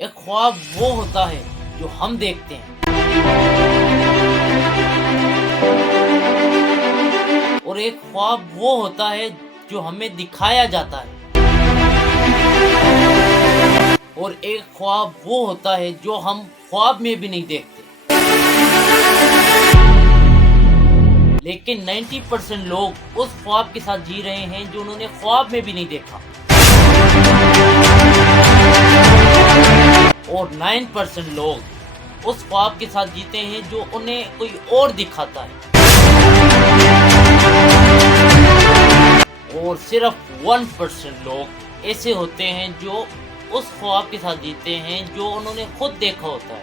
ایک خواب وہ ہوتا ہے جو ہم دیکھتے ہیں اور ایک خواب وہ ہوتا ہے جو ہمیں دکھایا جاتا ہے اور ایک خواب وہ ہوتا ہے جو ہم خواب میں بھی نہیں دیکھتے، لیکن 90% لوگ اس خواب کے ساتھ جی رہے ہیں جو انہوں نے خواب میں بھی نہیں دیکھا، اور 9% لوگ اس خواب کے ساتھ جیتے ہیں جو انہیں کوئی اور دکھاتا ہے، اور صرف 1% لوگ ایسے ہوتے ہیں جو اس خواب کے ساتھ جیتے ہیں جو انہوں نے خود دیکھا ہوتا ہے۔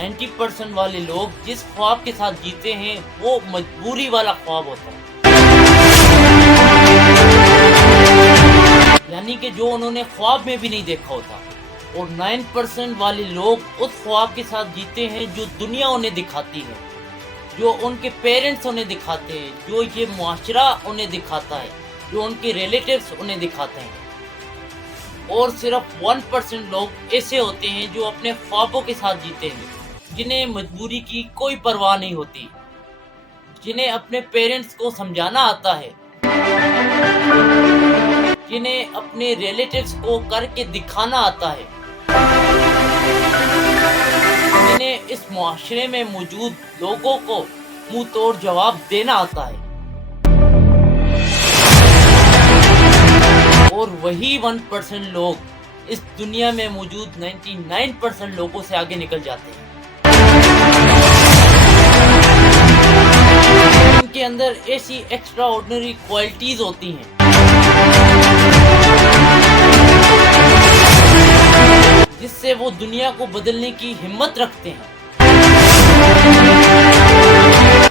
90% والے لوگ جس خواب کے ساتھ جیتے ہیں وہ مجبوری والا خواب ہوتا ہے، یعنی کہ جو انہوں نے خواب میں بھی نہیں دیکھا ہوتا، اور 9% والے لوگ اس خواب کے ساتھ جیتے ہیں جو دنیا انہیں دکھاتی ہے، جو ان کے پیرنٹس انہیں دکھاتے ہیں، جو یہ معاشرہ انہیں دکھاتا ہے، جو ان کے ریلیٹیوز انہیں دکھاتے ہیں، اور صرف 1% لوگ ایسے ہوتے ہیں جو اپنے خوابوں کے ساتھ جیتے ہیں، جنہیں مجبوری کی کوئی پرواہ نہیں ہوتی، جنہیں اپنے پیرنٹس کو سمجھانا آتا ہے، جنہیں اپنے ریلیٹیوز کو کر کے دکھانا آتا ہے، جنہیں اس معاشرے میں موجود لوگوں کو منہ توڑ جواب دینا آتا ہے، اور وہی 1% لوگ اس دنیا میں موجود 99% لوگوں سے آگے نکل جاتے ہیں۔ ان کے اندر ایسی ایکسٹرا آرڈنری کوالٹیز ہوتی ہیں جس سے وہ دنیا کو بدلنے کی ہمت رکھتے ہیں۔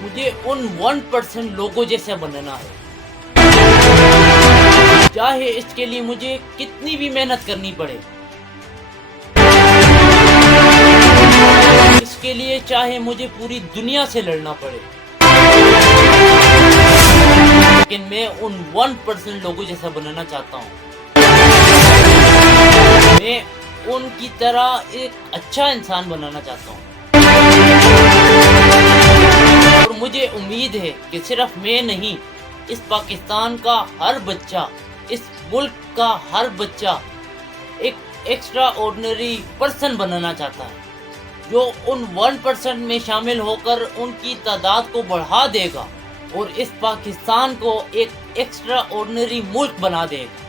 مجھے ان 1% لوگوں جیسا بننا ہے، چاہے اس کے لیے مجھے کتنی بھی محنت کرنی پڑے، اس کے لیے چاہے مجھے پوری دنیا سے لڑنا پڑے، لیکن میں ان 1% لوگوں جیسا بننا چاہتا ہوں۔ میں ان کی طرح ایک اچھا انسان بنانا چاہتا ہوں، اور مجھے امید ہے کہ صرف میں نہیں، اس پاکستان کا ہر بچہ، اس ملک کا ہر بچہ ایک ایکسٹرا آرڈنری پرسن بنانا چاہتا ہے، جو ان 1% میں شامل ہو کر ان کی تعداد کو بڑھا دے گا اور اس پاکستان کو ایک ایکسٹرا آرڈنری ملک بنا دے گا۔